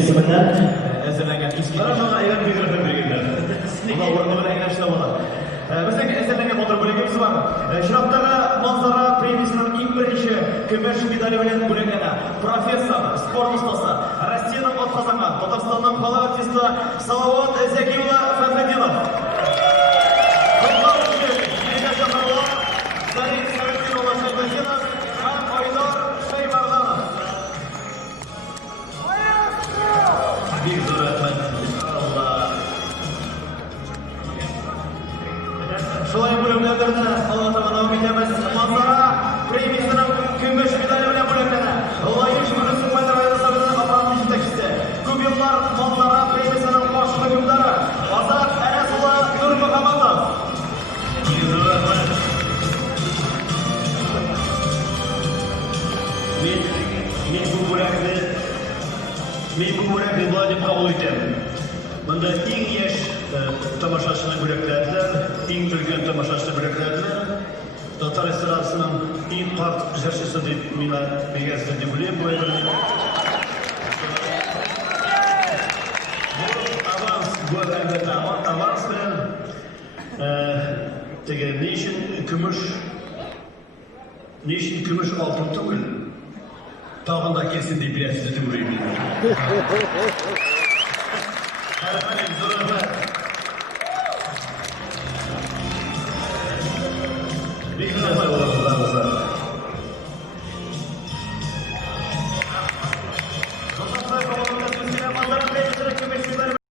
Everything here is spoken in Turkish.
isminden әзірленген исмалар жаңа әйгән микрофон бергенler. Бuna orada bir әйгәншілі болады. Біздің әзірленген отыр бөлігіміз бар. Шыраптағы манзара премиясының ең бірінші көмеш медалі белән бүләкләнә. Профессор, спорт устасы, Россияның атказанган, Татарстанның халық артисты Салават Зәкиулла Фәхретдинов. Şolay bölümlerinde Allah'tan ömürlemez. Manzara pремиясының көмеш медалі белән бүләкләнә. Лайыш муниципаль районы советының аппарат җитәкчесе. Күп еллар Манзара премиясының баш хөкемдары Азат Әрәсулы Нурмөхәммәтов. Мен bu бүләкне былай дип кабул итәм. Монда иң яшь тамашачыны бүләкләделәр, иң өлгән тамашачыны бүләкләделәр. Татар эстрадасының иң карт җырчысы дип миңа бигәсен дип уйлыйм бу әйберне. Bu әлбәттә аванс белән теге ни өчен көмеш алтын түгел. Tağın da kesin diye biraz sizi vurayım. Efendim zorunda. Bir kısa